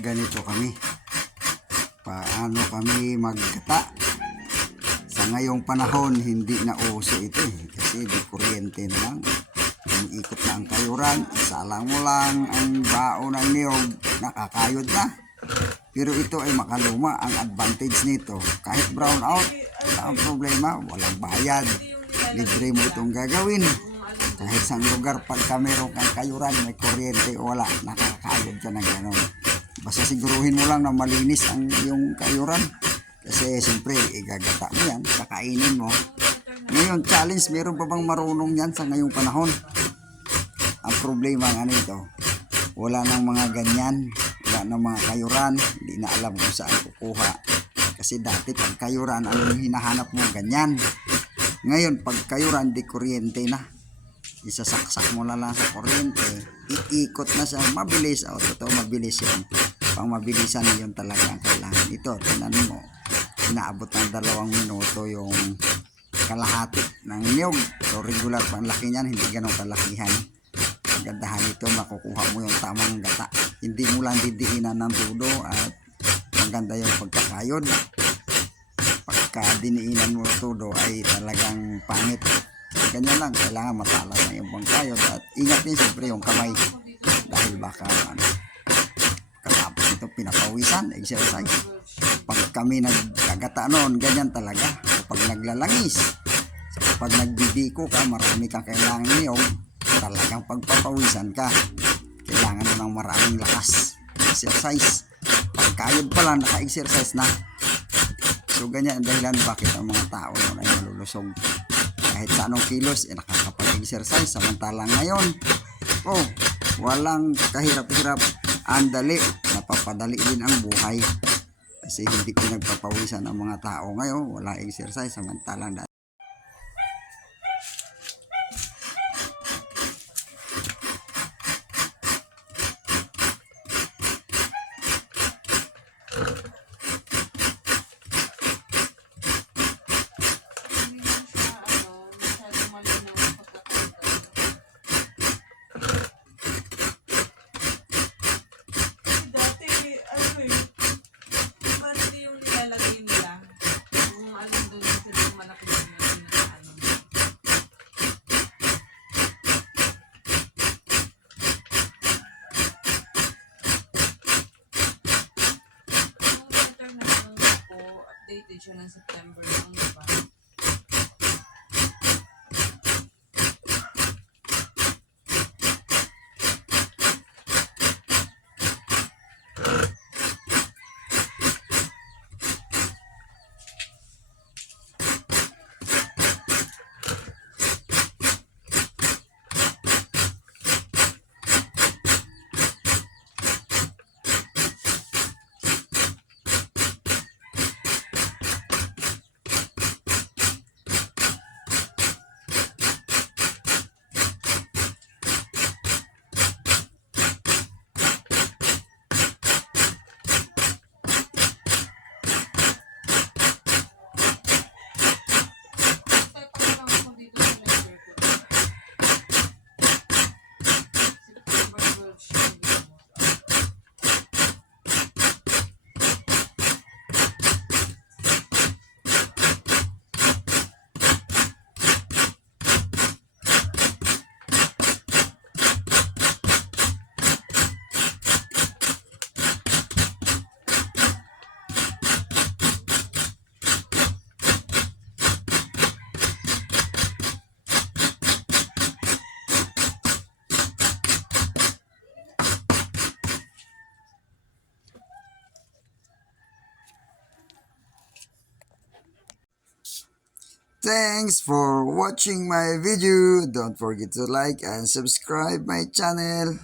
ganito kami. Paano kami maggata? Sa ngayong panahon, hindi na uso ito kasi di kuryente na lang. Umiikot na ang kayuran, isalang mo lang ang bao ng niyog, nakakayod na. Pero ito ay makaluma. Ang advantage nito, kahit brown out, wala ang problema, walang bayad. Libre mo itong gagawin. Kahit sa lugar, pagka meron kang kayuran, may kuryente o wala, nakakayod ka ng gano'n. Basta siguruhin mo lang na malinis ang iyong kayuran. Kasi siyempre, igagata mo yan, kakainin mo. Ngayon, challenge, meron pa bang marunong yan sa ngayong panahon? Ang problema ng ano ito, wala nang mga ganyan, wala nang mga kayuran, hindi na alam kung saan kukuha. Kasi dati pag kayuran, ang hinahanap mo, ganyan. Ngayon, pag kayuran, di kuryente na. Isasaksak mo na lang sa kuryente, iikot na siya, mabilis. O, totoo, mabilis yun. Pang mabilisan yun talaga ang kailangan. Ito, tinan mo, inaabot ng 2 minuto yung kalahati ng niyog. So, regular pang laki niyan, hindi ganun kalakihan. Kagandahan ito, makukuha mo yung tamang gata. Hindi mo lang didiinan ng tudo at maganda yung pagkakayod. Pagka diniinan mo tudo ay talagang pangit. Ganyan lang, kailangan matalas na yung pangkayod at ingat din siyempre yung kamay dahil baka katapos ito pinapawisan, exercise. Pag kami nagkagata noon, ganyan talaga. Kapag naglalangis, kapag nagbibiko ka, marami kang kailangan niyog, talagang pagpapawisan ka. Kailangan mo ng maraming lakas, exercise. Pagkayod pala, naka-exercise na. So ganyan ang dahilan bakit ang mga tao noon ay malulusog. Kahit sa anong kilos, nakakapag-exercise. Samantalang ngayon, walang kahirap-hirap. Ang dali, napapadali din ang buhay. Kasi hindi pinagpapawisan ang mga tao ngayon. Wala exercise, samantalang dati. Updated siya ng September lang, diba? Thanks for watching my video. Don't forget to like and subscribe my channel.